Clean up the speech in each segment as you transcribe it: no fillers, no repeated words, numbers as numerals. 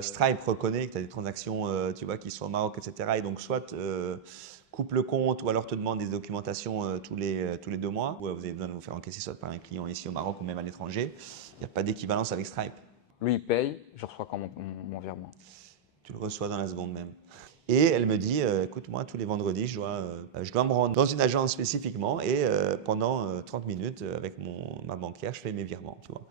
Stripe reconnaît que tu as des transactions tu vois, qui sont au Maroc, etc. Et donc, soit coupe le compte ou alors te demande des documentations tous les 2 mois, ou vous avez besoin de vous faire encaisser soit par un client ici au Maroc ou même à l'étranger. Il n'y a pas d'équivalence avec Stripe. Lui, il paye, je reçois quand mon virement. Tu le reçois dans la seconde même. Et elle me dit, écoute, moi, tous les vendredis, je dois me rendre dans une agence spécifiquement et pendant 30 minutes, avec ma banquière, je fais mes virements, tu vois.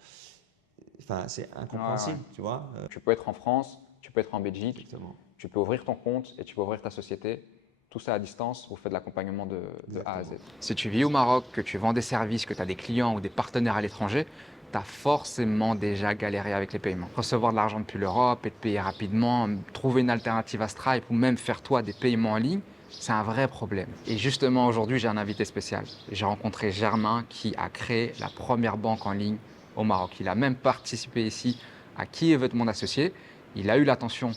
Enfin, c'est Ouais, ouais. incompréhensible, tu vois. Tu peux être en France, tu peux être en Belgique, Exactement. tu peux ouvrir ton compte et tu peux ouvrir ta société. Tout ça à distance, vous faites de l'accompagnement de A à Z. Exactement. Si tu vis au Maroc, que tu vends des services, que tu as des clients ou des partenaires à l'étranger, tu as forcément déjà galéré avec les paiements. Recevoir de l'argent depuis l'Europe et te payer rapidement, trouver une alternative à Stripe ou même faire toi des paiements en ligne, c'est un vrai problème. Et justement, aujourd'hui, j'ai un invité spécial. J'ai rencontré Germain qui a créé la première banque en ligne au Maroc. Il a même participé ici à Qui veut mon associé. Il a eu l'attention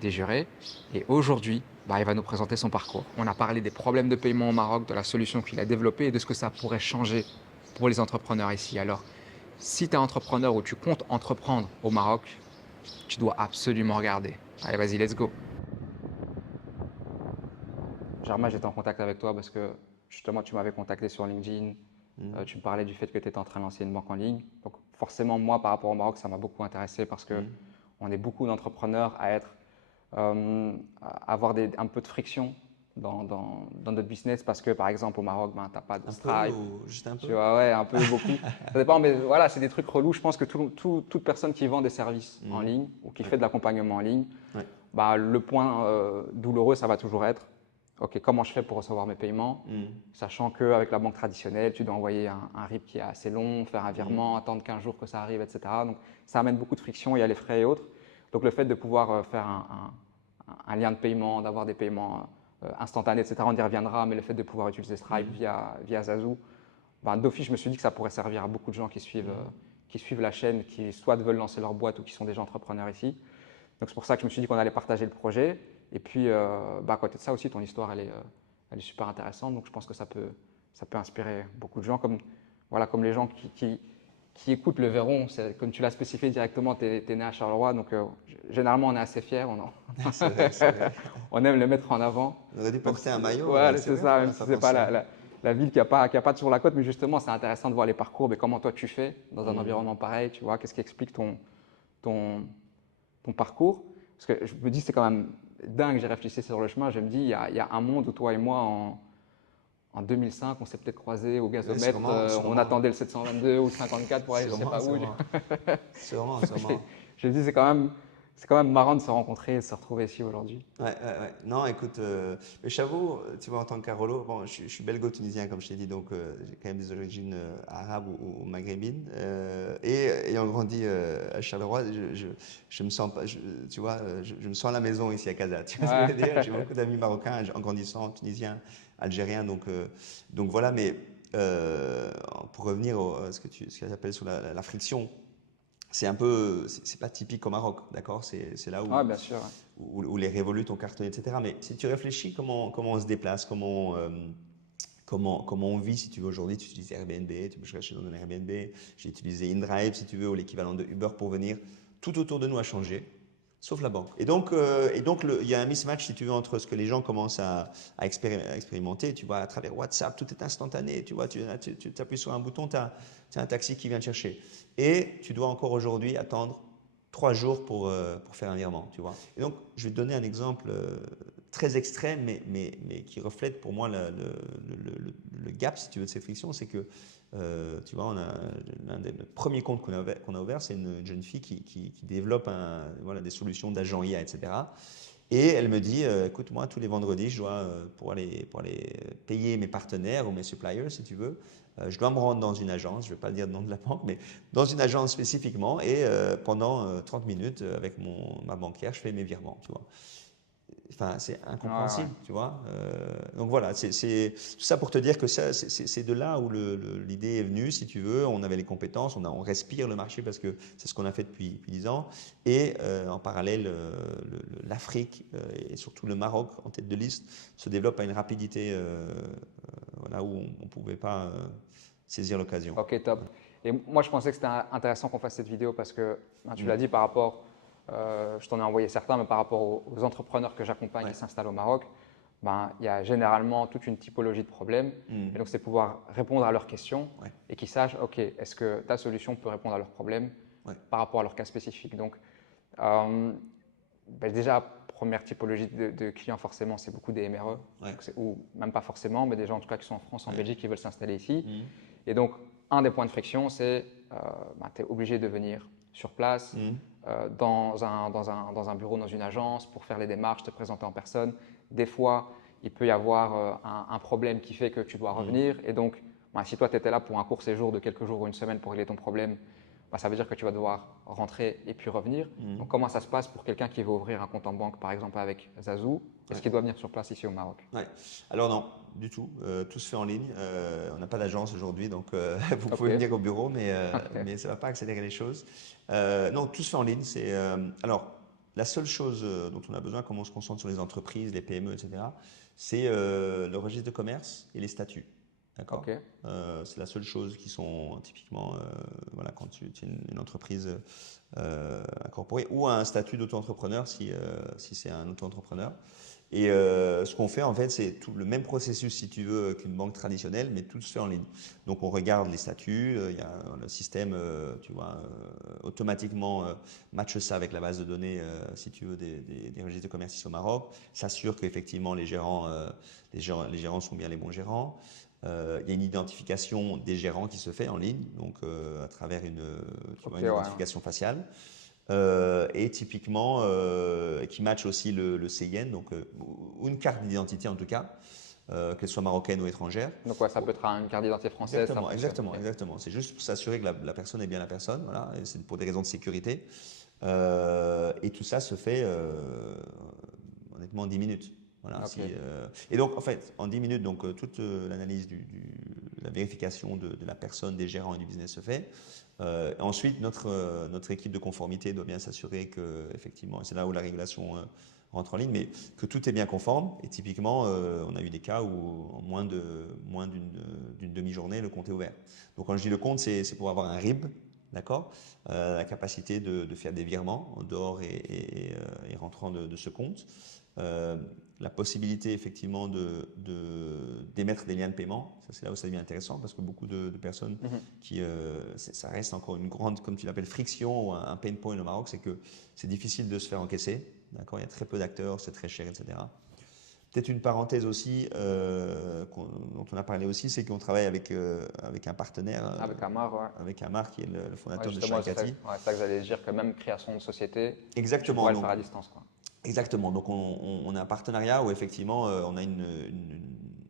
des jurés et aujourd'hui, il va nous présenter son parcours. On a parlé des problèmes de paiement au Maroc, de la solution qu'il a développée et de ce que ça pourrait changer pour les entrepreneurs ici. Alors, si tu es entrepreneur ou tu comptes entreprendre au Maroc, tu dois absolument regarder. Allez, vas-y, let's go. Germain, j'étais en contact avec toi parce que justement, tu m'avais contacté sur LinkedIn. Mhm. Tu me parlais du fait que tu étais en train de lancer une banque en ligne. Donc, forcément, moi, par rapport au Maroc, ça m'a beaucoup intéressé parce que Mhm. on est beaucoup d'entrepreneurs à avoir un peu de friction dans notre business parce que, par exemple, au Maroc, tu n'as pas de Un peu Stripe. ou juste un Tu peu? vois, ouais, un peu, beaucoup. Ça dépend, mais voilà, c'est des trucs relous. Je pense que toute personne qui vend des services en Mhm. ligne ou qui Ouais. fait de l'accompagnement en ligne, Ouais. le point douloureux, ça va toujours être, OK, comment je fais pour recevoir mes paiements, Mhm. sachant qu'avec la banque traditionnelle, tu dois envoyer un RIB qui est assez long, faire un Mhm. virement, attendre 15 jours que ça arrive, etc. Donc, ça amène beaucoup de friction, il y a les frais et autres. Donc, le fait de pouvoir faire un lien de paiement, d'avoir des paiements instantanés, etc., on y reviendra, mais le fait de pouvoir utiliser Stripe Mhm. via Zazu, d'office, je me suis dit que ça pourrait servir à beaucoup de gens Mhm. qui suivent la chaîne, qui soit veulent lancer leur boîte ou qui sont déjà entrepreneurs ici. Donc c'est pour ça que je me suis dit qu'on allait partager le projet. Et puis, à côté de ça aussi, ton histoire, elle est super intéressante. Donc je pense que ça peut inspirer beaucoup de gens, comme les gens qui écoutent le verront. Comme tu l'as spécifié directement, tu es né à Charleroi. Donc généralement, on est assez fiers. C'est vrai, c'est vrai. On aime le mettre en avant. On aurait dû Même porter si, un maillot, ouais, c'est c'est vrai, ça, on même n'a si pas c'est pas pensé. la ville qui a pas toujours la côte, mais justement, c'est intéressant de voir les parcours, mais comment toi tu fais dans un Mhm. environnement pareil, tu vois, qu'est-ce qui explique ton, ton parcours. Parce que je me dis, c'est quand même dingue, j'ai réfléchi sur le chemin, je me dis, il y a un monde où toi et moi, en 2005, on s'est peut-être croisés au Ouais, gazomètre, sûrement, on sûrement. attendait le 722 ou le 54 pour aller je sais Sûrement, pas où. sûrement. Sûrement, je, sûrement. je me dis, c'est quand même marrant de se rencontrer et de se retrouver ici aujourd'hui. Ouais, ouais, ouais. Non, écoute, mais j'avoue, tu vois, en tant que Carolo, bon, je suis belgo-tunisien, comme je t'ai dit, donc j'ai quand même des origines arabes ou maghrébines. Et ayant grandi à Charleroi, je me sens pas, tu vois, je me sens à la maison ici à Casa. Tu vois ce que je Ouais. veux dire? J'ai beaucoup d'amis marocains en grandissant, tunisiens, algériens, donc voilà, mais pour revenir à ce que tu appelles sur la friction. C'est un peu, c'est pas typique au Maroc, d'accord? C'est là Ouais, où, bien sûr. Ouais. où les révolutes ont cartonné, etc. Mais si tu réfléchis comment on se déplace, comment on vit, si tu veux, aujourd'hui, tu utilises Airbnb, tu peux chercher dans un Airbnb, j'ai utilisé InDrive, si tu veux, ou l'équivalent de Uber pour venir. Tout autour de nous a changé, sauf la banque. Et donc il y a un mismatch, si tu veux, entre ce que les gens commencent à expérimenter. Tu vois, à travers WhatsApp, tout est instantané. Tu vois, tu appuies sur un bouton, tu as un taxi qui vient te chercher. Et tu dois encore aujourd'hui attendre 3 jours pour faire un virement, tu vois. Et donc, je vais te donner un exemple très extrême, mais qui reflète pour moi le gap, si tu veux, de ces frictions. C'est que, tu vois, l'un des premiers comptes qu'on a ouvert, c'est une jeune fille qui développe voilà, des solutions d'agent IA, etc. Et elle me dit, écoute, moi, tous les vendredis, je dois, pour aller payer mes partenaires ou mes suppliers, si tu veux, je dois me rendre dans une agence, je ne vais pas dire le nom de la banque, mais dans une agence spécifiquement, et pendant 30 minutes, avec ma banquière, je fais mes virements, tu vois. Enfin, c'est Ouais, ouais. incompréhensible, tu vois. Donc voilà, c'est tout ça pour te dire que ça, c'est de là où l'idée est venue, si tu veux. On avait les compétences, on respire le marché parce que c'est ce qu'on a fait depuis 10 ans. Et en parallèle, l'Afrique et surtout le Maroc en tête de liste se développe à une rapidité voilà, où on ne pouvait pas saisir l'occasion. Ok, top. Et moi, je pensais que c'était intéressant qu'on fasse cette vidéo parce que, tu l'as Mm. dit par rapport Je t'en ai envoyé certains, mais par rapport aux entrepreneurs que j'accompagne qui s'installent au Maroc, ben, il y a généralement toute une typologie de problèmes. Et donc, c'est pouvoir répondre à leurs questions et qu'ils sachent, OK, est-ce que ta solution peut répondre à leurs problèmes par rapport à leur cas spécifique. Donc, déjà, première typologie de clients, forcément, c'est beaucoup des MRE, ou même pas forcément, mais des gens en tout cas qui sont en France, en Belgique, qui veulent s'installer ici. Et donc, un des points de friction, c'est tu es obligé de venir sur place, dans un bureau, dans une agence, pour faire les démarches, te présenter en personne. Des fois, il peut y avoir un problème qui fait que tu dois revenir. Et donc, si toi, tu étais là pour un court séjour de quelques jours ou une semaine pour régler ton problème, ça veut dire que tu vas devoir rentrer et puis revenir. Donc, comment ça se passe pour quelqu'un qui veut ouvrir un compte en banque, par exemple avec Zazu? Est-ce qu'il doit venir sur place ici au Maroc? Alors non, du tout. Tout se fait en ligne. On n'a pas d'agence aujourd'hui, donc vous pouvez venir au bureau, mais ça ne va pas accélérer les choses. Non, tout se fait en ligne. Alors, la seule chose dont on a besoin, comme on se concentre sur les entreprises, les PME, etc., c'est le registre de commerce et les statuts. D'accord. C'est la seule chose qui sont typiquement, voilà, quand tu es une entreprise incorporée ou un statut d'auto-entrepreneur si c'est un auto-entrepreneur. Et ce qu'on fait en fait, c'est tout le même processus si tu veux qu'une banque traditionnelle, mais tout se fait en ligne. Donc on regarde les statuts, il y a le système, tu vois, automatiquement matche ça avec la base de données, si tu veux, des registres de commerce ici au Maroc, s'assure qu'effectivement les gérants sont bien les bons gérants. Il y a une identification des gérants qui se fait en ligne, donc à travers une identification faciale. Et typiquement qui match aussi le CIN, donc une carte d'identité en tout cas, qu'elle soit marocaine ou étrangère. Donc ça peut être une carte d'identité française. Exactement. C'est juste pour s'assurer que la personne est bien la personne, voilà, et c'est pour des raisons de sécurité. Et tout ça se fait honnêtement en 10 minutes. Voilà, et donc en fait, en 10 minutes, donc, toute l'analyse la vérification de la personne, des gérants et du business se fait. Ensuite, notre équipe de conformité doit bien s'assurer que, effectivement, c'est là où la régulation rentre en ligne, mais que tout est bien conforme. Et typiquement, on a eu des cas où en moins d'une demi-journée, le compte est ouvert. Donc quand je dis le compte, c'est pour avoir un RIB, d'accord, la capacité de faire des virements en dehors et rentrant de ce compte. La possibilité effectivement d'émettre des liens de paiement, ça c'est là où ça devient intéressant parce que beaucoup de personnes ça reste encore une grande, comme tu l'appelles, friction ou un pain point au Maroc, c'est que c'est difficile de se faire encaisser, d'accord, il y a très peu d'acteurs, c'est très cher, etc. Peut-être une parenthèse aussi dont on a parlé aussi, c'est qu'on travaille avec un partenaire. Avec Amar, ouais. Avec Amar qui est le fondateur de Sharikati. C'est ça que j'allais dire, que même création de société, exactement, tu pourrais le faire à distance, quoi. Exactement. Donc, on a un partenariat où effectivement, on a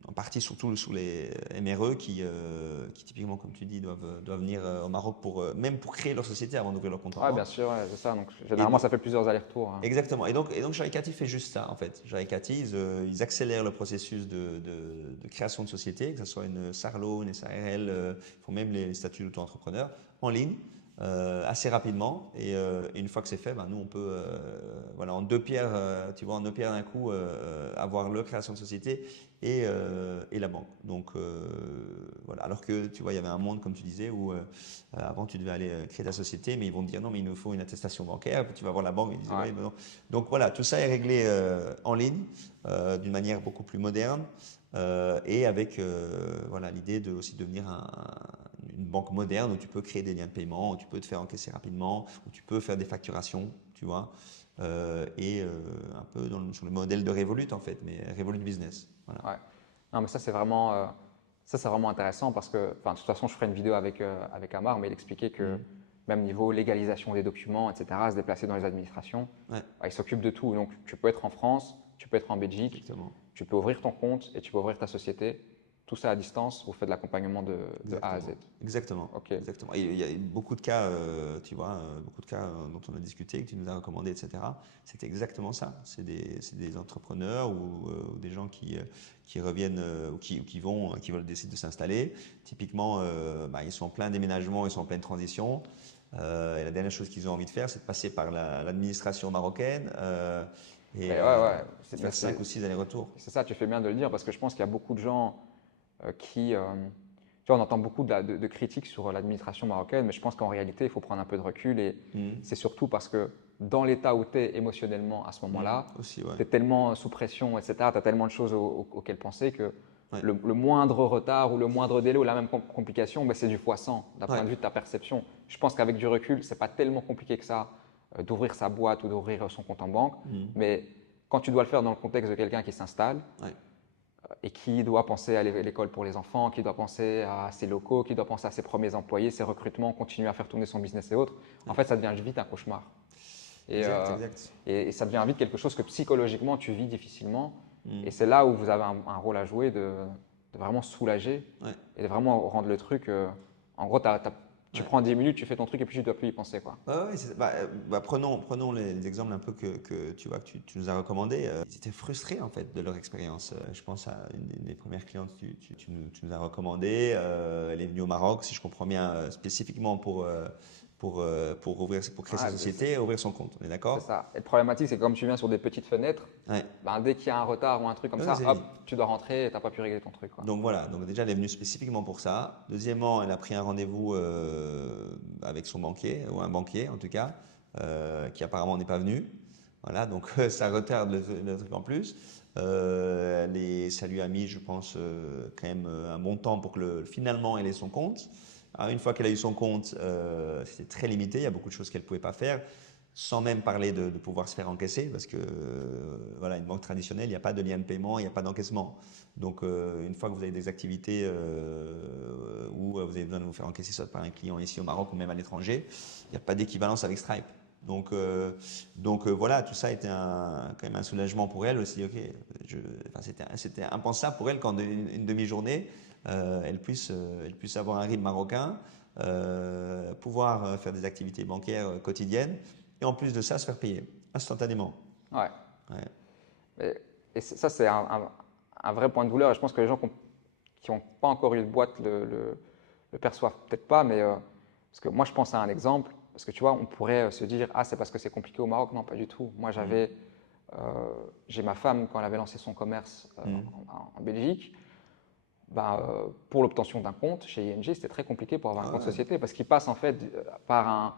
en partie surtout sous les MRE qui typiquement, comme tu dis, doivent venir au Maroc même pour créer leur société avant d'ouvrir leur compte en banque. Oui, bien sûr, c'est ça. Donc, généralement, ça fait plusieurs allers-retours. Hein. Exactement. Et donc Sharikati fait juste ça, en fait. Sharikati, ils accélèrent le processus de création de société, que ce soit une SARLO, une SARL, ils font même les statuts d'auto-entrepreneur en ligne. Assez rapidement et une fois que c'est fait, nous on peut voilà, en deux pierres d'un coup avoir le création de société et la banque. Donc voilà, alors que tu vois, il y avait un monde comme tu disais où avant tu devais aller créer ta société, mais ils vont te dire non, mais il nous faut une attestation bancaire, puis tu vas voir la banque et ils disent ouais, non. Donc voilà, tout ça est réglé en ligne d'une manière beaucoup plus moderne et avec voilà, l'idée de aussi devenir une banque moderne où tu peux créer des liens de paiement, où tu peux te faire encaisser rapidement, où tu peux faire des facturations, tu vois, et un peu sur le modèle de Revolut en fait, mais Revolut Business. Voilà. Ouais. Non, mais ça c'est vraiment intéressant parce que, de toute façon, je ferai une vidéo avec Amar, mais il expliquait que même niveau légalisation des documents, etc., se déplacer dans les administrations, il s'occupe de tout. Donc, tu peux être en France, tu peux être en Belgique, exactement. Tu peux ouvrir ton compte et tu peux ouvrir ta société. Tout ça à distance, vous faites de l'accompagnement de A à Z. Exactement. Okay. Exactement. Il y a beaucoup de cas, tu vois, beaucoup de cas dont on a discuté, que tu nous as recommandé, etc. C'est exactement ça. C'est des entrepreneurs ou des gens qui reviennent ou qui veulent décider de s'installer. Typiquement, ils sont en plein déménagement, ils sont en pleine transition. Et la dernière chose qu'ils ont envie de faire, c'est de passer par l'administration marocaine. Faire 5 ou 6 allers-retours. C'est ça, tu fais bien de le dire, parce que je pense qu'il y a beaucoup de gens qui tu vois, on entend beaucoup de critiques sur l'administration marocaine, mais je pense qu'en réalité, il faut prendre un peu de recul et c'est surtout parce que dans l'état où tu es émotionnellement à ce moment-là, Aussi, ouais. tu es tellement sous pression, etc., tu as tellement de choses auxquelles penser que Ouais. le moindre retard ou le moindre délai ou la même complication, ben, c'est du fois 100 d'un point Ouais. de vue de ta perception. Je pense qu'avec du recul, c'est pas tellement compliqué que ça d'ouvrir sa boîte ou d'ouvrir son compte en banque, mais quand tu dois le faire dans le contexte de quelqu'un qui s'installe, Ouais. et qui doit penser à l'école pour les enfants, qui doit penser à ses locaux, qui doit penser à ses premiers employés, ses recrutements, continuer à faire tourner son business et autres, en fait, ça devient vite un cauchemar. Et, Exact, euh, exact. et ça devient vite quelque chose que psychologiquement tu vis difficilement. Et c'est là où vous avez un rôle à jouer de vraiment soulager Ouais. et de vraiment rendre le truc. En gros, tu Ouais. prends 10 minutes, tu fais ton truc et puis tu ne dois plus y penser, quoi. Ouais, prenons les exemples un peu que tu vois que tu nous as recommandés. Ils étaient frustrés en fait de leur expérience. Je pense à une des premières clientes que tu nous as recommandées. Elle est venue au Maroc, si je comprends bien, spécifiquement pour créer sa Ouais, société et ouvrir son compte. On est c'est d'accord? ça. Et le problématique, c'est que comme tu viens sur des petites fenêtres, Ouais. ben, dès qu'il y a un retard ou un truc comme Ouais, ça, c'est hop, dit. tu dois rentrer et tu n'as pas pu régler ton truc, quoi. Donc voilà, donc déjà elle est venue spécifiquement pour ça. Deuxièmement, elle a pris un rendez-vous avec son banquier, ou un banquier en tout cas, qui apparemment n'est pas venu. Voilà, donc ça retarde le truc en plus. Ça lui a mis, je pense, quand même un bon temps pour que finalement elle ait son compte. Alors, une fois qu'elle a eu son compte, c'était très limité, il y a beaucoup de choses qu'elle ne pouvait pas faire. Sans même parler de pouvoir se faire encaisser, parce que voilà, une banque traditionnelle, il n'y a pas de lien de paiement, il n'y a pas d'encaissement. Donc, une fois que vous avez des activités où vous avez besoin de vous faire encaisser soit par un client ici au Maroc ou même à l'étranger, il n'y a pas d'équivalence avec Stripe. Donc, voilà, tout ça était quand même un soulagement pour elle aussi. Ok, c'était impensable pour elle qu'en une demi-journée, elle puisse avoir un RIB marocain, pouvoir faire des activités bancaires quotidiennes et en plus de ça, se faire payer instantanément. Ouais. Ouais. Et ça, c'est un vrai point de douleur. Et je pense que les gens qui n'ont pas encore eu de boîte le perçoivent peut-être pas. Mais parce que moi, je pense à un exemple. Parce que tu vois, on pourrait se dire, ah, c'est parce que c'est compliqué au Maroc. Non, pas du tout. Moi, j'ai ma femme, quand elle avait lancé son commerce en Belgique, pour l'obtention d'un compte chez ING, c'était très compliqué pour avoir un Ah compte ouais. société parce qu'il passe en fait par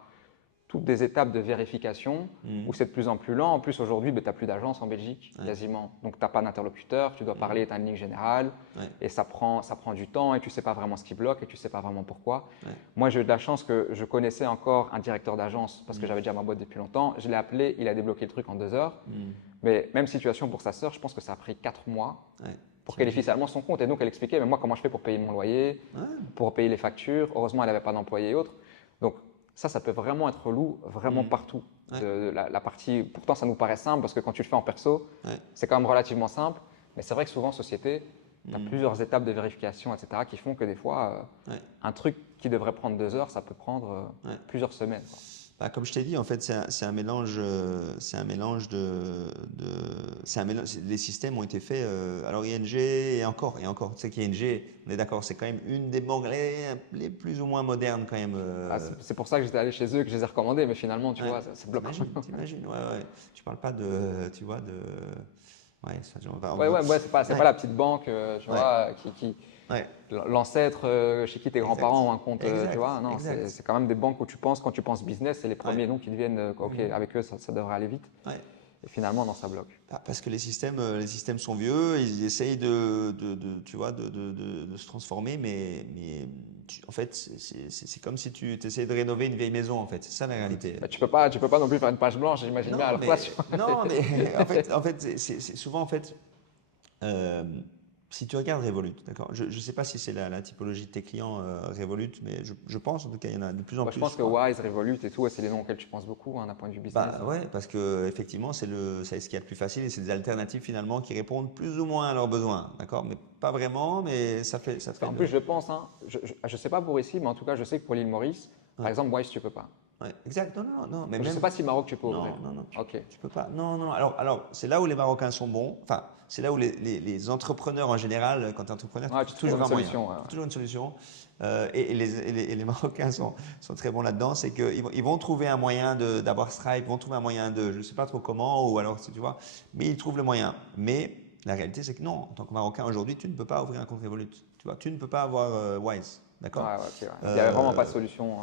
toutes des étapes de vérification où c'est de plus en plus lent. En plus, aujourd'hui, tu n'as plus d'agence en Belgique, Ouais. quasiment. Donc, tu n'as pas d'interlocuteur, tu dois parler, tu as une ligne générale Ouais. et ça prend du temps et tu ne sais pas vraiment ce qui bloque et tu ne sais pas vraiment pourquoi. Ouais. Moi, j'ai eu de la chance que je connaissais encore un directeur d'agence parce que j'avais déjà ma boîte depuis longtemps. Je l'ai appelé, il a débloqué le truc en 2 heures. Mais même situation pour sa sœur, je pense que ça a pris 4 mois Ouais. pour qu'elle ait finalement son compte. Et donc, elle expliquait, mais moi, comment je fais pour payer mon loyer, Ouais. pour payer les factures. Heureusement, elle n'avait pas d'employé et autres. Donc, ça peut vraiment être lourd, vraiment partout. Ouais. La partie, pourtant, ça nous paraît simple parce que quand tu le fais en perso, Ouais. c'est quand même relativement simple. Mais c'est vrai que souvent, en société, tu as plusieurs étapes de vérification, etc., qui font que des fois, Ouais. un truc qui devrait prendre 2 heures, ça peut prendre Ouais. plusieurs semaines, quoi. Comme je t'ai dit, en fait, c'est un mélange, les systèmes ont été faits. Alors ING et encore, tu sais qu'ING, on est d'accord, c'est quand même une des banques les plus ou moins modernes quand même. C'est pour ça que j'étais allé chez eux, que je les ai recommandés, mais finalement, tu Ouais. vois, ça bloque. T'imagines, ouais. Tu parles pas tu vois, ouais, ça, Ouais, c'est pas ouais. la petite banque, tu Ouais. vois, Ouais. l'ancêtre chez qui tes Exact. grands-parents ont un compte, tu Exact. vois. Non, Exact. c'est quand même des banques où quand tu penses business, c'est les premiers noms qui te viennent, ok, avec eux, ça devrait aller vite. Ouais. Et finalement, non, ça bloque. Parce que les systèmes sont vieux, ils essayent tu vois, de se transformer, mais en fait, c'est comme si tu essayais de rénover une vieille maison, en fait. C'est ça la réalité. Bah, tu peux pas non plus faire une page blanche, j'imagine bien à leur place. Non, mais en fait, c'est souvent, en fait, euh, si tu regardes Revolut, d'accord, je ne sais pas si c'est la typologie de tes clients Revolut, mais je pense, en tout cas, il y en a de plus en Moi, plus. je pense que Wise, Revolut et tout, c'est les noms auxquels tu penses beaucoup, hein, d'un point de vue business. Ouais, parce que effectivement, c'est ce qu'il y a de plus facile et c'est des alternatives finalement qui répondent plus ou moins à leurs besoins, d'accord? Mais pas vraiment, mais ça fait En plus, je pense, hein, je sais pas pour ici, mais en tout cas, je sais que pour l'île Maurice, par exemple, Wise, tu peux pas. Ouais, exact. Non, mais Je sais même. pas si Maroc, tu peux ouvrir. Non, Ok. tu peux pas. Non. Alors, c'est là où les Marocains sont bons. Enfin, c'est là où les entrepreneurs en général, quand tu es entrepreneur, Ouais, tu tu trouves trouves toujours une un moyen. solution. Tu trouves toujours une solution. Et les Marocains sont très bons là-dedans. C'est qu'ils vont trouver un moyen d'avoir Stripe, ils vont trouver un moyen je ne sais pas trop comment, ou alors, tu vois, mais ils trouvent le moyen. Mais La réalité, c'est que non, en tant que Marocain aujourd'hui, tu ne peux pas ouvrir un compte Revolut. Tu vois, tu ne peux pas avoir Wise, Ouais, d'accord? ouais, ok, ouais. Donc, il n'y avait vraiment pas de Euh, solution.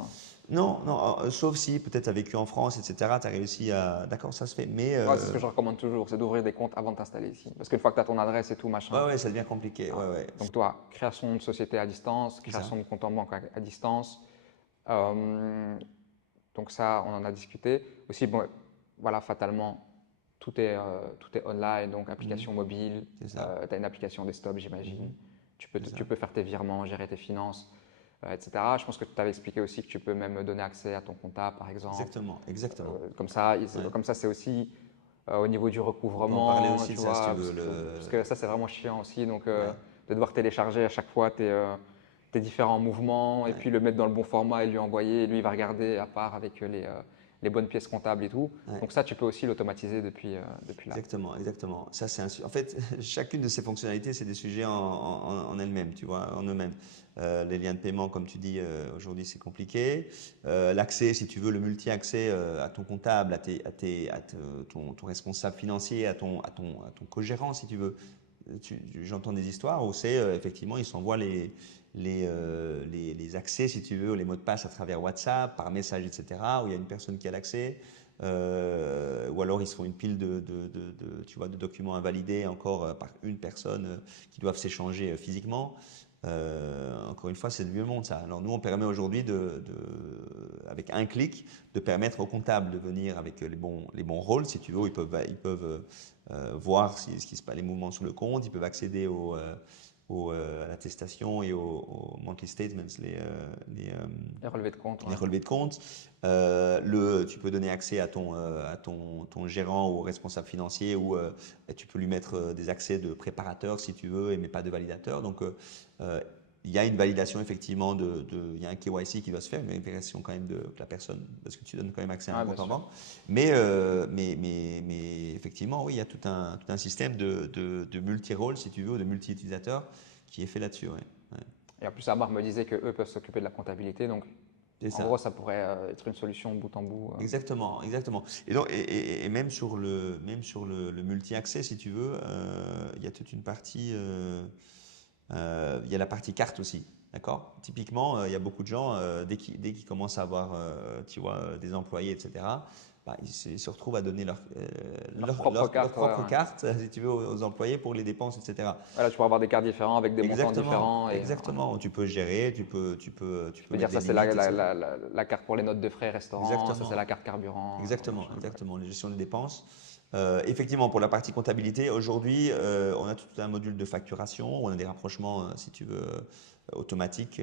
non, non, sauf si peut-être tu as vécu en France, etc. Tu as réussi à. D'accord, ça se fait. Mais Ouais, c'est ce que je recommande toujours, c'est d'ouvrir des comptes avant de t'installer ici. Parce qu'une fois que tu as ton adresse et tout, machin. ouais, ouais, ça devient compliqué. Ah. Ouais, ouais, Donc toi, création de société à distance, c'est ça. création de compte en banque à distance. Euh, donc ça, on en a discuté. Aussi, bon, voilà, fatalement, tout est online, donc Mhm, application mobile, c'est ça. tu as une application desktop, j'imagine. Mhm, c'est Tu ça. peux faire tes virements, gérer tes finances, etc. Je pense que tu avais expliqué aussi que tu peux même donner accès à ton comptable, par exemple. Exactement, exactement. Euh, Ouais. comme ça, c'est aussi au niveau du On peut en parler recouvrement, aussi de tu ça si tu vois, veux. parce que ça, c'est vraiment chiant aussi. Donc, Ouais, de devoir télécharger à chaque fois tes différents mouvements et ouais, puis le mettre dans le bon format et lui envoyer. Et lui, il va regarder à part avec les bonnes pièces comptables et tout. ouais. Donc, ça, tu peux aussi l'automatiser depuis là. Exactement, exactement. Ça, c'est en fait, chacune de ces fonctionnalités, c'est des sujets en elles-mêmes, tu vois, en eux-mêmes. Les liens de paiement, comme tu dis, aujourd'hui, c'est compliqué. L'accès, si tu veux, le multi-accès à ton comptable, ton responsable financier, à ton co-gérant, si tu veux. J'entends des histoires où c'est effectivement, ils s'envoient les accès, si tu veux, les mots de passe à travers WhatsApp, par message, etc., où il y a une personne qui a l'accès. Ou alors ils se font une pile tu vois, de documents invalidés encore par une personne qui doivent s'échanger physiquement. Encore une fois, c'est le vieux monde ça. Alors nous, on permet aujourd'hui avec un clic, de permettre aux comptables de venir avec les bons rôles, si tu veux. Ils peuvent voir ce qui se passe, les mouvements sur le compte. Ils peuvent accéder à l'attestation et aux monthly statements, Et relevé de compte, les ouais. relevés de compte. Tu peux donner accès à ton gérant ou au responsable financier ou tu peux lui mettre des accès de préparateur si tu veux, mais pas de validateur. Donc, il y a une validation effectivement, il y a un KYC qui doit se faire, mais une vérification quand même de la personne, parce que tu donnes quand même accès à un Ouais, bien compte en sûr. banque. Mais effectivement, oui, il y a tout un système de multi-rôles, si tu veux, ou de multi-utilisateurs qui est fait là-dessus. Ouais. Ouais. Et en plus, Amar me disait qu'eux peuvent s'occuper de la comptabilité. Donc, C'est en gros, ça. ça pourrait être une solution bout en bout. Exactement, exactement. Et, donc, et même sur le multi-accès, si tu veux, il y a toute une partie, il y a la partie carte aussi, d'accord? Typiquement, il y a beaucoup de gens, dès qu'ils commencent à avoir, tu vois, des employés, etc., bah, ils se retrouvent à donner leur, Leur leur, propre leur, leur carte, ouais, propre ouais. carte, si tu veux, aux employés pour les dépenses, etc. Voilà, tu peux avoir des cartes différents avec des montants Exactement, différents. Et, ouais. exactement. Tu peux gérer, tu Tu peux peux dire mettre des ça, c'est limites, etc. la carte pour les notes de frais restaurant, ça, c'est la Exactement. carte carburant, Exactement, machin. Ok. exactement, la gestion des dépenses. Effectivement, pour la partie comptabilité, aujourd'hui, on a tout un module de facturation, on a des rapprochements, si tu veux, automatiques,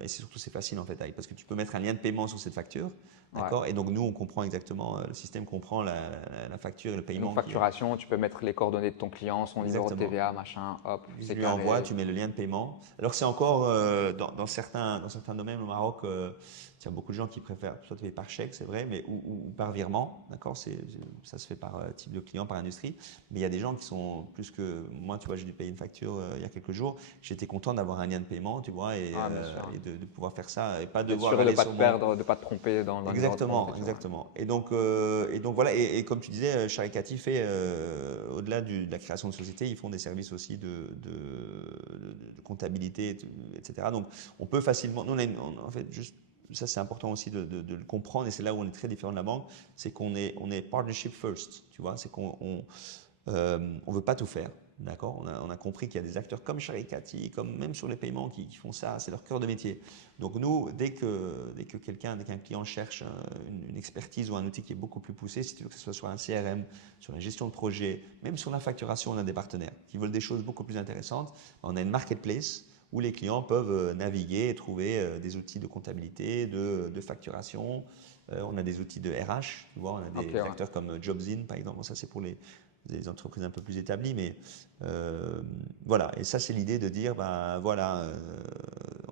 et surtout c'est facile en fait, parce que tu peux mettre un lien de paiement sur cette facture, Ouais. d'accord? Et donc nous, on comprend exactement, le système comprend la facture et le Et donc, paiement qui est. facturation, tu peux mettre les coordonnées de ton client, son numéro de Exactement. TVA, machin, hop, Tu c'est lui envoies, carré. tu mets le lien de paiement. Alors c'est encore dans certains domaines au Maroc, il y a beaucoup de gens qui préfèrent soit payer par chèque, c'est vrai, mais ou par virement, d'accord. Ça se fait par type de client, par industrie. Mais il y a des gens qui sont plus que moi, tu vois, j'ai dû payer une facture il y a quelques jours. J'étais content d'avoir un lien de paiement, tu vois, et, Ouais, bien euh, sûr. et de pouvoir faire ça et pas D'être devoir sûr de ne aller pas te sur mon. perdre, de ne pas te tromper dans le numéro de compte et Exactement, tout. Ouais. exactement. Et donc voilà, et comme tu disais, Sharikati fait, au-delà de la création de société, ils font des services aussi de comptabilité, etc. Donc on peut facilement, nous en fait, juste, ça c'est important aussi de le comprendre, et c'est là où on est très différent de la banque, c'est qu'on est partnership first, tu vois, c'est qu'on veut pas tout faire. D'accord. On a compris qu'il y a des acteurs comme Sharikati, comme même sur les paiements qui font ça, c'est leur cœur de métier. Donc nous, dès qu'un client cherche une expertise ou un outil qui est beaucoup plus poussé, si tu veux que ce soit sur un CRM, sur la gestion de projet, même sur la facturation, on a des partenaires qui veulent des choses beaucoup plus intéressantes. On a une marketplace où les clients peuvent naviguer et trouver des outils de comptabilité, de facturation. On a des outils de RH, tu vois, on a Ok, des ouais. acteurs comme Jobzin, par exemple. Bon, ça, c'est pour les entreprises un peu plus établies, mais voilà. Et ça, c'est l'idée de dire, ben voilà,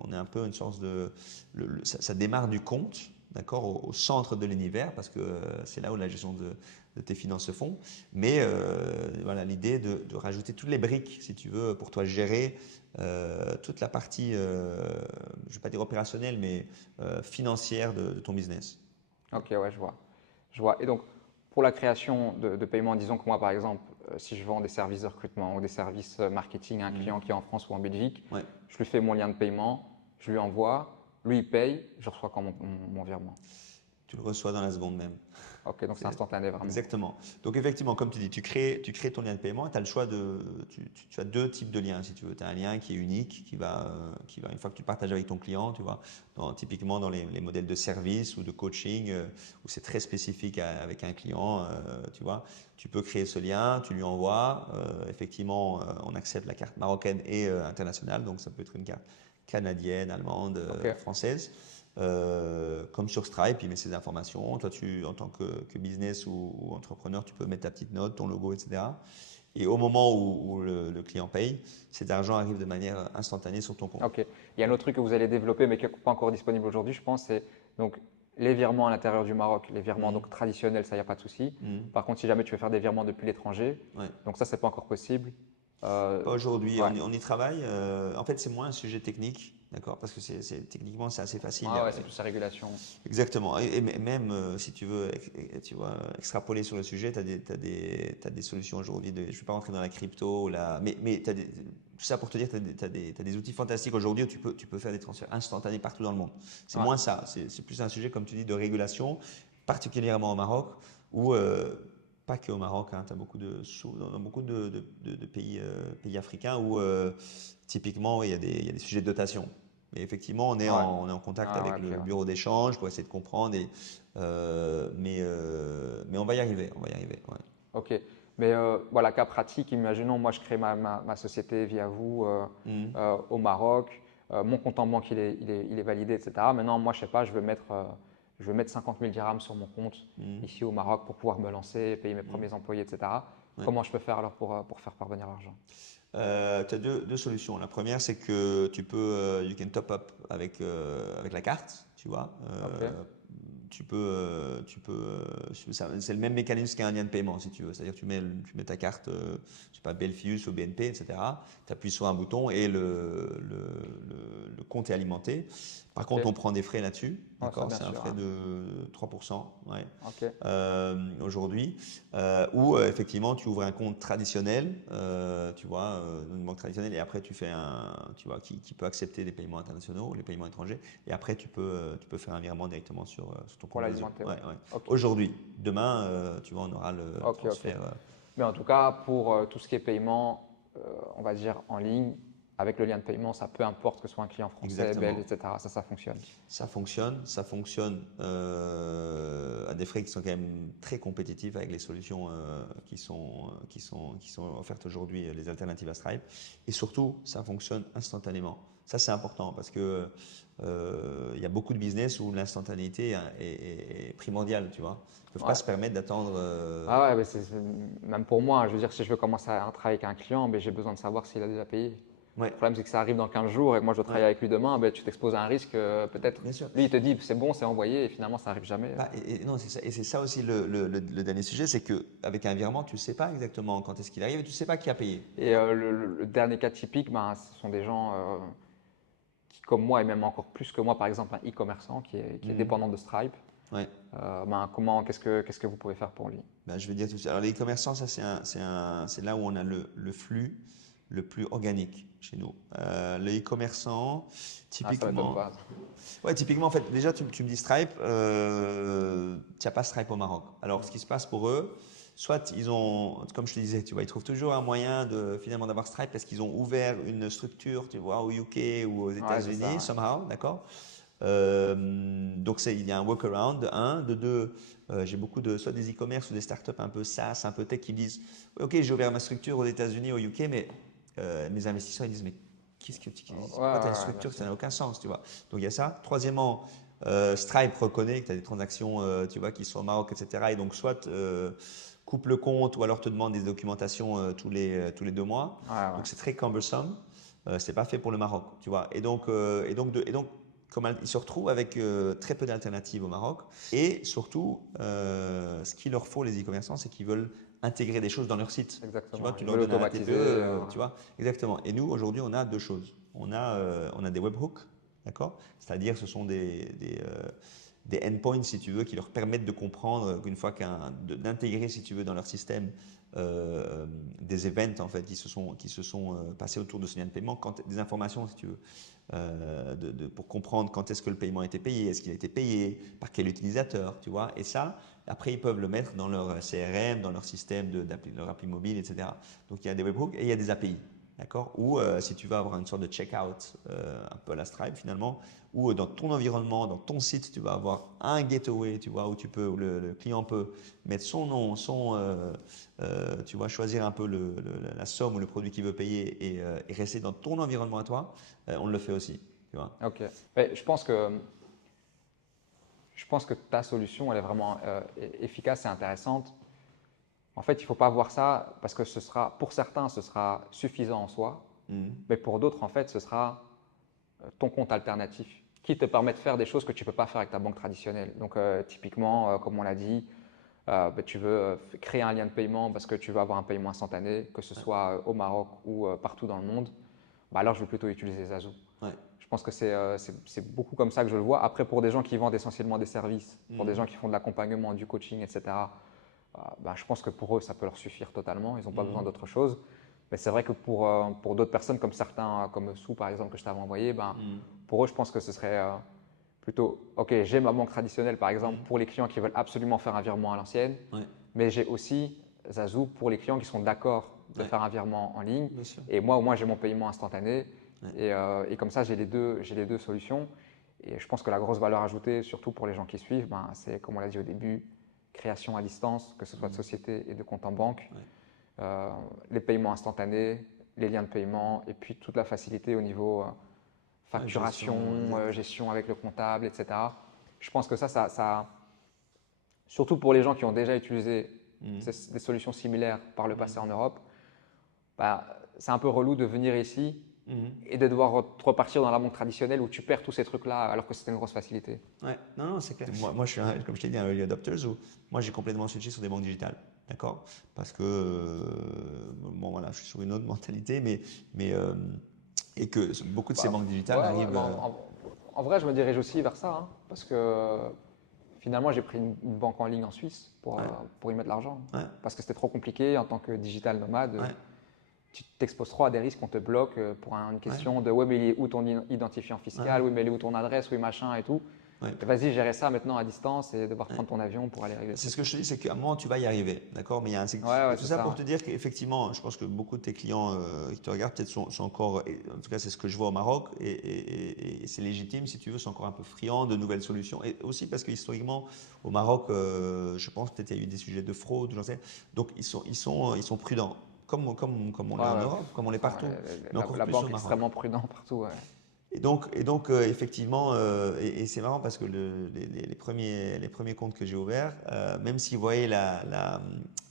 on est un peu une sorte de, ça démarre du compte, d'accord, au centre de l'univers, parce que c'est là où la gestion de tes finances se font. Mais voilà, l'idée de rajouter toutes les briques, si tu veux, pour toi gérer toute la partie, je ne vais pas dire opérationnelle, mais financière de ton business. Ok, ouais, je vois. Je vois. Et donc, pour la création de paiements, disons que moi, par exemple, si je vends des services de recrutement ou des services marketing à un client qui est en France ou en Belgique, Ouais. je lui fais mon lien de paiement, je lui envoie, lui il paye, je reçois quand mon virement. Tu le reçois dans la seconde même. Ok, donc c'est instantané vraiment. Exactement. Donc effectivement, comme tu dis, tu crées ton lien de paiement et tu as le choix tu as deux types de liens si tu veux. Tu as un lien qui est unique, une fois que tu le partages avec ton client, tu vois, typiquement dans les modèles de service ou de coaching, où c'est très spécifique avec un client, tu vois, tu peux créer ce lien, tu lui envoies. Effectivement, on accepte la carte marocaine et internationale, donc ça peut être une carte canadienne, allemande, Ok. française. Comme sur Stripe, il met ses informations. Toi, en tant que business ou entrepreneur, tu peux mettre ta petite note, ton logo, etc. Et au moment où le client paye, cet argent arrive de manière instantanée sur ton compte. Ok. Il y a un autre truc que vous allez développer, mais qui n'est pas encore disponible aujourd'hui, je pense, c'est donc les virements à l'intérieur du Maroc, les virements donc traditionnels, ça, il n'y a pas de souci. Par contre, si jamais tu veux faire des virements depuis l'étranger, Ouais. donc ça, c'est pas encore possible. Pas aujourd'hui, Ouais. on y travaille. En fait, c'est moins un sujet technique, d'accord, parce que techniquement, c'est assez facile. Ah ouais, c'est plus la régulation. Exactement. Et même si tu veux tu vois, extrapoler sur le sujet, t'as des solutions aujourd'hui. Je ne vais pas rentrer dans la crypto, mais tout ça pour te dire, tu as des outils fantastiques aujourd'hui où tu peux faire des transferts instantanés partout dans le monde. C'est Ouais. moins ça. C'est plus un sujet, comme tu dis, de régulation, particulièrement au Maroc, où pas que au Maroc, hein, tu as beaucoup dans beaucoup de pays africains où typiquement il y a des sujets de dotation. Mais effectivement, Ouais. on est en contact Ah ouais, avec ok, le ouais. bureau d'échange pour essayer de comprendre. Mais on va y arriver. On va y arriver. Ouais. Ok. Mais voilà, cas pratique, imaginons, moi je crée ma société via vous au Maroc. Mon compte en banque, il est validé, etc. Maintenant, moi, je sais pas, je veux mettre 50 000 dirhams sur mon compte ici au Maroc pour pouvoir me lancer, payer mes premiers employés, etc. Ouais. Comment je peux faire alors pour faire parvenir l'argent? Tu as deux solutions. La première, c'est que tu peux, you can top up avec la carte, tu vois. Ok. C'est le même mécanisme qu'un lien de paiement, si tu veux. C'est-à-dire, tu mets ta carte, je sais pas, Belfius ou BNP, etc. Tu appuies sur un bouton et le compte est alimenté. Par Ok. contre, on prend des frais là-dessus, Ouais, ça, d'accord? bien C'est un sûr, frais hein. de 3%, ouais. Ok. Aujourd'hui, où effectivement tu ouvres un compte traditionnel, tu vois, une banque traditionnelle, et après tu fais tu vois, qui peut accepter les paiements internationaux, les paiements étrangers, et après tu peux faire un virement directement sur ton Pour compte Visio. l'alimenter, Ouais, ouais. ouais. Ok. Aujourd'hui, demain, tu vois, on aura le Ok, ok. transfert. Mais en tout cas, pour tout ce qui est paiement, on va dire en ligne, avec le lien de paiement, ça peu importe que ce soit un client français, belge, Exactement. etc. Ça fonctionne. Ça fonctionne à des frais qui sont quand même très compétitifs avec les solutions qui sont offertes aujourd'hui, les alternatives à Stripe. Et surtout, ça fonctionne instantanément. Ça, c'est important parce que il y a beaucoup de business où l'instantanéité est primordiale, tu vois. Ils ne peuvent pas Ouais. se permettre d'attendre. Ah ouais, mais même pour moi, hein, je veux dire, si je veux commencer à travailler avec un client, ben, j'ai besoin de savoir s'il a déjà payé. Ouais, Le problème, c'est que ça arrive dans 15 jours et que moi, je dois ouais, travailler avec lui demain, ben, tu t'exposes à un risque, peut-être. bien sûr. Lui, il te dit, c'est bon, c'est envoyé, et finalement, ça arrive jamais. Bah, non, c'est ça, et c'est ça aussi le dernier sujet, c'est qu'avec un virement, tu ne sais pas exactement quand est-ce qu'il arrive et tu ne sais pas qui a payé. Et le dernier cas typique, ben, ce sont des gens qui, comme moi, et même encore plus que moi, par exemple, un e-commerçant qui est dépendant de Stripe. Ouais. Ben, qu'est-ce que vous pouvez faire pour lui? Ben, je vais dire tout ça. Alors, les e-commerçants, ça, c'est là où on a le flux le plus organique chez nous. Le e-commerçant, Ah, ça m'étonne typiquement. pas. Ouais, typiquement, en fait, déjà, tu me dis Stripe, tu n'as pas Stripe au Maroc. Alors, ce qui se passe pour eux, soit ils ont, comme je te disais, tu vois, ils trouvent toujours un moyen finalement d'avoir Stripe parce qu'ils ont ouvert une structure, tu vois, au UK ou aux Ouais, c'est ça, États-Unis, ouais. somehow, d'accord? Donc il y a un workaround de un, de deux. J'ai beaucoup soit des e-commerce ou des startups un peu SaaS, un peu tech qui me disent, ouais, ok, j'ai ouvert ma structure aux États-Unis, au UK, mais mes investisseurs ils disent, mais Ouais, pourquoi tu as une ouais, bien structure, ça sûr. n'a aucun sens, tu vois. Donc il y a ça. Troisièmement, Stripe reconnaît que tu as des transactions, tu vois, qui sont au Maroc, etc. Et donc soit coupe le compte ou alors te demande des documentations tous les 2 mois. Ouais, ouais. Donc c'est très cumbersome. C'est pas fait pour le Maroc, tu vois. Et donc comme ils se retrouvent avec très peu d'alternatives au Maroc. Et surtout, ce qu'il leur faut, les e-commerçants, c'est qu'ils veulent intégrer des choses dans leur site. Tu vois, Exactement. tu Ils leur veulent donnes un ATP, automatiser. tu vois. Exactement. Et nous, aujourd'hui, on a deux choses. On a des webhooks, d'accord? C'est-à-dire, ce sont des endpoints, si tu veux, qui leur permettent de comprendre qu'une fois d'intégrer, si tu veux, dans leur système des events en fait qui se sont passés autour de ce lien de paiement, des informations, si tu veux, pour comprendre quand est-ce que le paiement a été payé, est-ce qu'il a été payé, par quel utilisateur, tu vois. Et ça, après, ils peuvent le mettre dans leur CRM, dans leur système leur appli mobile, etc. Donc, il y a des webhooks et il y a des API. D'accord? Ou si tu veux avoir une sorte de checkout, un peu à la Stripe finalement, ou dans ton environnement, dans ton site, tu vas avoir un gateway, tu vois, où le client peut mettre son nom, tu vois, choisir un peu la somme ou le produit qu'il veut payer et rester dans ton environnement à toi. On le fait aussi, tu vois. Ok. Mais je pense que ta solution, elle est vraiment efficace et intéressante. En fait, il ne faut pas voir ça parce que pour certains, ce sera suffisant en soi, mais pour d'autres, en fait, ce sera ton compte alternatif qui te permet de faire des choses que tu ne peux pas faire avec ta banque traditionnelle. Donc, typiquement, comme on l'a dit, tu veux créer un lien de paiement parce que tu veux avoir un paiement instantané, que ce soit au Maroc ou partout dans le monde, alors je vais plutôt utiliser Zazu. Ouais. Je pense que c'est beaucoup comme ça que je le vois. Après, pour des gens qui vendent essentiellement des services, pour des gens qui font de l'accompagnement, du coaching, etc., je pense que pour eux, ça peut leur suffire totalement. Ils n'ont pas besoin d'autre chose. Mais c'est vrai que pour d'autres personnes, comme certains, comme Sou par exemple, que je t'avais envoyé, pour eux, je pense que ce serait plutôt, OK, j'ai ma banque traditionnelle par exemple pour les clients qui veulent absolument faire un virement à l'ancienne, mais j'ai aussi Zazu pour les clients qui sont d'accord de faire un virement en ligne. Et moi, au moins, j'ai mon paiement instantané. Et comme ça, j'ai les deux solutions. Et je pense que la grosse valeur ajoutée, surtout pour les gens qui suivent, c'est, comme on l'a dit au début, création à distance, que ce soit de société et de compte en banque, les paiements instantanés, les liens de paiement, et puis toute la facilité au niveau facturation, gestion avec le comptable, etc. Je pense que ça, surtout pour les gens qui ont déjà utilisé des solutions similaires par le passé en Europe, c'est un peu relou de venir ici et de devoir repartir dans la banque traditionnelle où tu perds tous ces trucs-là alors que c'était une grosse facilité. Ouais, non, c'est clair. Moi, je suis, comme je t'ai dit, un early adopter où moi, j'ai complètement switché sur des banques digitales. D'accord? Parce que, bon, voilà, je suis sur une autre mentalité, et que beaucoup de ces banques digitales arrivent. En vrai, je me dirige aussi vers ça, hein, parce que finalement, j'ai pris une banque en ligne en Suisse pour y mettre l'argent. Ouais. Parce que c'était trop compliqué en tant que digital nomade. Ouais. Tu t'exposes trop à des risques, on te bloque pour une question de ouais, mais il est où ton identifiant fiscal, oui, mais il est où ton adresse, oui, machin et tout. Ouais. Vas-y, gérer ça maintenant à distance et devoir prendre ton avion pour aller régler. C'est ce que je te dis, c'est qu'à un moment, tu vas y arriver. D'accord? Mais il y a un. Ouais, tout ça pour te dire qu'effectivement, je pense que beaucoup de tes clients qui te regardent peut-être sont encore. En tout cas, c'est ce que je vois au Maroc et c'est légitime, si tu veux, sont encore un peu friands de nouvelles solutions. Et aussi parce que historiquement, au Maroc, je pense peut-être il y a eu des sujets de fraude, j'en sais. Donc, ils sont prudents. Comme on l'est en Europe, comme on l'est partout. Mais encore la plus banque au est Maroc. extrêmement prudent partout. Ouais. Et donc effectivement, et c'est marrant parce que les premiers comptes que j'ai ouverts, même s'ils voyaient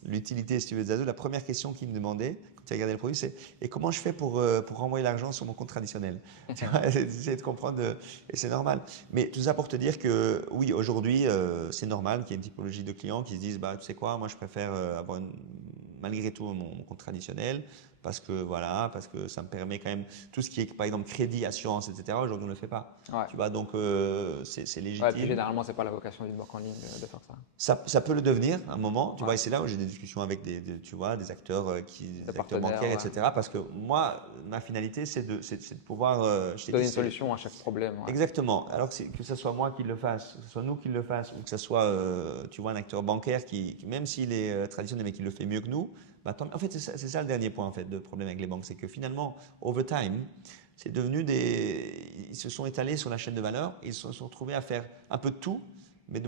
l'utilité, si tu veux, de Zazo, la première question qu'ils me demandaient quand ils regardaient le produit, c'est et comment je fais pour renvoyer l'argent sur mon compte traditionnel? Tu vois, essayer de comprendre, et c'est normal. Mais tout ça pour te dire que oui, aujourd'hui, c'est normal qu'il y ait une typologie de clients qui se disent, bah, tu sais quoi, moi je préfère avoir malgré tout mon compte traditionnel. Parce que ça me permet quand même tout ce qui est par exemple crédit, assurance, etc. Aujourd'hui on ne le fait pas. Ouais. Tu vois, donc c'est légitime. Ouais, puis généralement c'est pas la vocation d'une banque en ligne de faire ça. Ça peut le devenir à un moment. Tu vois, et c'est là où j'ai des discussions avec des acteurs acteurs bancaires, etc. Parce que moi, ma finalité, c'est de pouvoir donner une solution à chaque problème. Ouais. Exactement. Alors que ce soit moi qui le fasse, que ce soit nous qui le fasse, ou que ce soit tu vois un acteur bancaire qui même s'il est traditionnel mais qui le fait mieux que nous. En fait, c'est ça le dernier point en fait, de problème avec les banques, c'est que finalement, over time, c'est devenu ils se sont étalés sur la chaîne de valeur, et ils se sont retrouvés à faire un peu de tout, mais de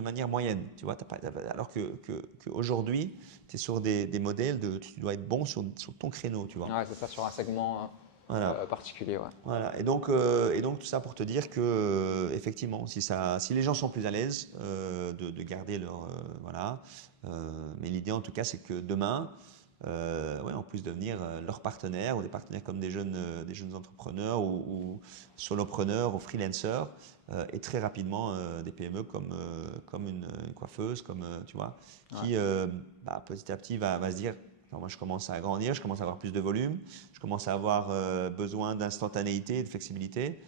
manière moyenne. Tu vois, alors qu'aujourd'hui, tu es sur des modèles tu dois être bon sur ton créneau, tu vois. Ouais, c'est ça, sur un segment particulier. Ouais. Voilà. Et donc tout ça pour te dire que effectivement, si les gens sont plus à l'aise de garder leur voilà. Mais l'idée en tout cas, c'est que demain, en plus devenir leur partenaire ou des partenaires comme des jeunes entrepreneurs ou solopreneurs ou freelancers et très rapidement des PME comme une coiffeuse, comme tu vois, qui petit à petit va se dire. Alors moi, je commence à grandir, je commence à avoir plus de volume, je commence à avoir besoin d'instantanéité et de flexibilité.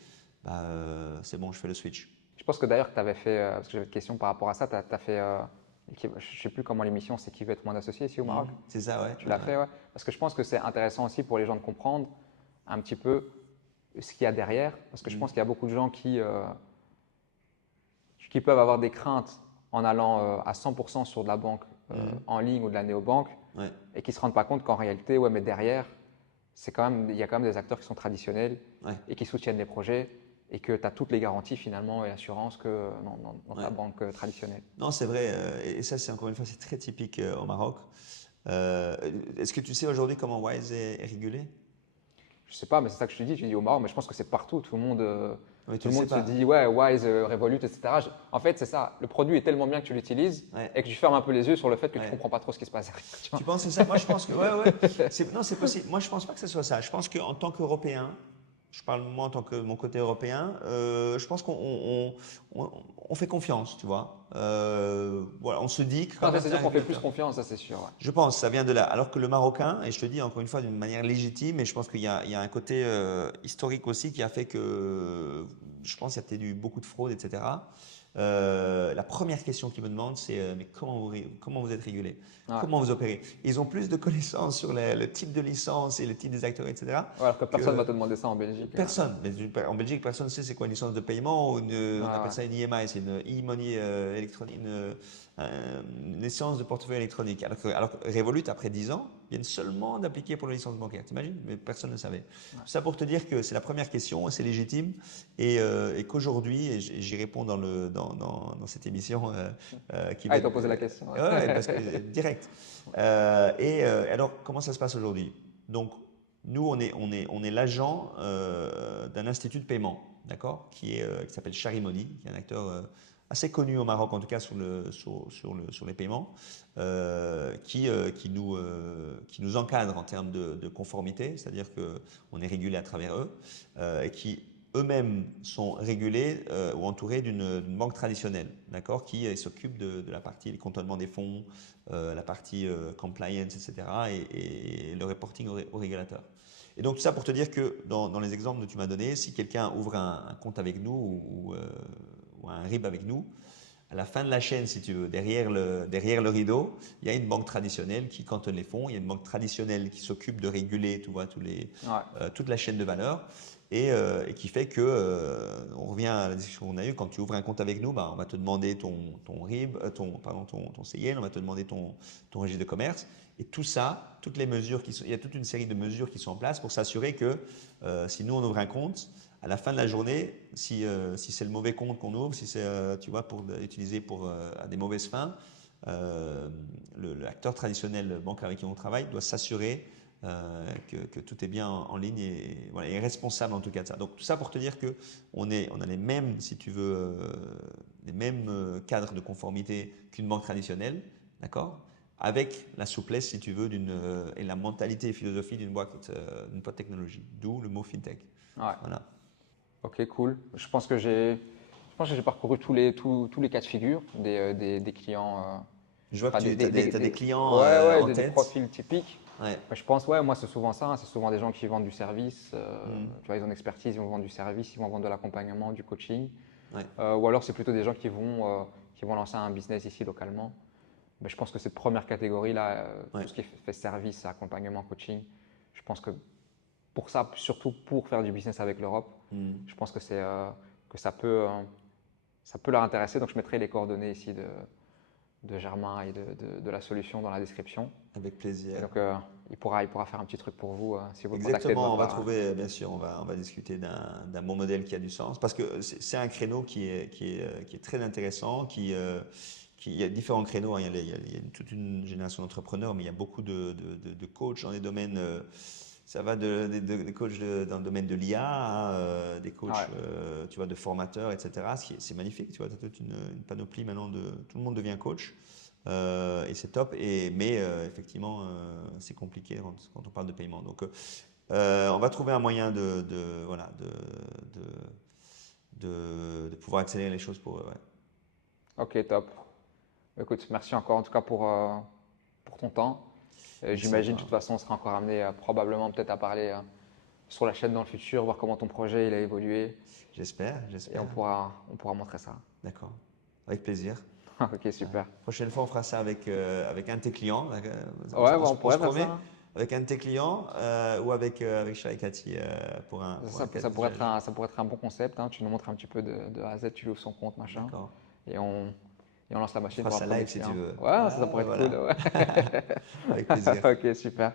C'est bon, je fais le switch. Je pense que d'ailleurs, tu avais fait, parce que j'avais une question par rapport à ça, tu as fait, je ne sais plus comment l'émission, c'est qui veut être mon associé ici au Maroc. C'est ça, ouais. Tu l'as fait, ouais. Parce que je pense que c'est intéressant aussi pour les gens de comprendre un petit peu ce qu'il y a derrière. Parce que je pense qu'il y a beaucoup de gens qui peuvent avoir des craintes en allant à 100% sur de la banque en ligne ou de la néobanque Ouais. et qui ne se rendent pas compte qu'en réalité, ouais, mais derrière, il y a quand même des acteurs qui sont traditionnels Ouais. et qui soutiennent les projets et que tu as toutes les garanties finalement et l'assurance que dans ta Ouais. banque traditionnelle. Non, c'est vrai. Et ça, c'est encore une fois, c'est très typique au Maroc. Euh, Est-ce que tu sais aujourd'hui comment Wise est régulé? Je sais pas, mais c'est ça que je te dis. Tu dis au Maroc, mais je pense que c'est partout. Oui, tu Tout le le sais monde se pas. dit, ouais, Wise, Revolut, etc. En fait, c'est ça. Le produit est tellement bien que tu l'utilises Ouais. et que tu fermes un peu les yeux sur le fait que tu Ouais. comprends pas trop ce qui se passe derrière. Tu vois. Tu penses que c'est ça? Moi, je pense que. Ouais, ouais. Non, c'est possible. Moi, je pense pas que ce soit ça. Je pense qu'en tant qu'Européen, je parle moi en tant que mon côté européen, je pense qu'on fait confiance, tu vois. Voilà, on se dit que Non, quand ça, même c'est c'est un sûr qu'on fait plus régulateur. confiance, ça c'est sûr. Ouais. Je pense, ça vient de là. Alors que le Marocain, et je te dis encore une fois d'une manière légitime, et je pense qu'il y a un côté historique aussi qui a fait que je pense qu'il y a peut-être eu beaucoup de fraude, etc. La première question qu'ils me demandent, c'est mais comment vous êtes régulé? Ouais. Comment vous opérez? Ils ont plus de connaissances sur le type de licence et le type des acteurs, etc. Ouais, alors que personne va que te demander ça en Belgique. personne. Mais en Belgique, personne ne sait c'est quoi une licence de paiement. Ou Ouais, on appelle ouais. ça une IMI, c'est une e-money électronique, une licence de portefeuille électronique. Alors que Revolut, après 10 ans, viennent seulement d'appliquer pour la licence bancaire. T'imagines? Mais personne ne savait. Ça pour te dire que c'est la première question, c'est légitime, et qu'aujourd'hui, et j'y réponds dans cette émission qui va Ah, ils être. t'ont posé la question. Ouais, ouais, parce que direct. Alors, comment ça se passe aujourd'hui? Donc, nous, on est l'agent d'un institut de paiement, d'accord, qui s'appelle Charimoni, qui est un acteur assez connu au Maroc, en tout cas sur les paiements, qui nous encadre en termes de conformité, c'est-à-dire qu'on est régulé à travers eux, et qui eux-mêmes sont régulés ou entourés d'une banque traditionnelle, d'accord, qui s'occupe de la partie du contrôlement des fonds, la partie compliance, etc., et le reporting au régulateur. Et donc tout ça pour te dire que dans les exemples que tu m'as donnés, si quelqu'un ouvre un compte avec nous ou un RIB avec nous, à la fin de la chaîne, si tu veux, derrière le rideau, il y a une banque traditionnelle qui cantonne les fonds, il y a une banque traditionnelle qui s'occupe de réguler, tu vois, Ouais. toute la chaîne de valeur, et qui fait que, on revient à la discussion qu'on a eue, quand tu ouvres un compte avec nous, bah, on va te demander ton RIB, ton CIL, on va te demander ton registre de commerce, et tout ça, toutes les mesures il y a toute une série de mesures qui sont en place pour s'assurer que si nous on ouvre un compte, à la fin de la journée, si c'est le mauvais compte qu'on ouvre, si c'est tu vois, pour utiliser à des mauvaises fins, l'acteur traditionnel bancaire avec qui on travaille doit s'assurer que tout est bien en ligne et voilà, est responsable en tout cas de ça. Donc tout ça pour te dire que on a les mêmes, si tu veux, les mêmes cadres de conformité qu'une banque traditionnelle, d'accord, avec la souplesse, si tu veux, et la mentalité et philosophie d'une boîte technologie. D'où le mot fintech. Ouais. Voilà. Ok, cool. Je pense que j'ai parcouru tous les cas de figure des clients. Je vois que Enfin, tu as des clients ouais, ouais, en des tête. profils typiques. Ouais. Mais je pense, ouais, moi, c'est souvent ça. Hein, c'est souvent des gens qui vendent du service. Hmm. Tu vois, ils ont une expertise, ils vont vendre du service, ils vont vendre de l'accompagnement, du coaching. Ouais. Ou alors, c'est plutôt des gens qui vont lancer un business ici localement. Mais je pense que cette première catégorie-là, Ouais. tout ce qui fait service, accompagnement, coaching, je pense que pour ça, surtout pour faire du business avec l'Europe, Hmm. je pense que ça peut leur intéresser. Donc, je mettrai les coordonnées ici de Germain et de la solution dans la description. Avec Et plaisir. donc, il pourra faire un petit truc pour vous si vous le contactez de Exactement, votre on va part. trouver, bien sûr, on va discuter d'un bon modèle qui a du sens, parce que c'est un créneau qui est très intéressant, il y a différents créneaux, hein. Il y a toute une génération d'entrepreneurs, mais il y a beaucoup de coachs dans des domaines, ça va des coachs dans le domaine de l'IA, des coachs, Ouais. tu vois, de formateurs, etc. C'est magnifique, tu vois, tu as toute une panoplie maintenant tout le monde devient coach. Et c'est top, mais effectivement, c'est compliqué quand on parle de paiement. Donc, on va trouver un moyen voilà, de pouvoir accélérer les choses pour eux. Ouais. Ok, top. Écoute, merci encore en tout cas pour ton temps. Merci à J'imagine de toi. toute façon, on sera encore amené probablement peut-être à parler sur la chaîne dans le futur, voir comment ton projet il a évolué J'espère, et j'espère. on pourra montrer ça. D'accord. Avec plaisir. Ok, super. Prochaine fois, on fera ça avec un de tes clients. Ouais, bah, On, on pourrait se faire promet ça, hein. avec un de tes clients ou avec Shai et Cathy pour un cas Ça pourrait être d'usage. ça pourrait être un bon concept, hein. Tu nous montres un petit peu de A à Z, tu lui ouvres son compte, machin, D'accord. et on, et on lance la On machine fera pour un ça premier live si tu client. veux. Ouais, ça pourrait être cool. Voilà. Ouais. Avec plaisir. Ok, super.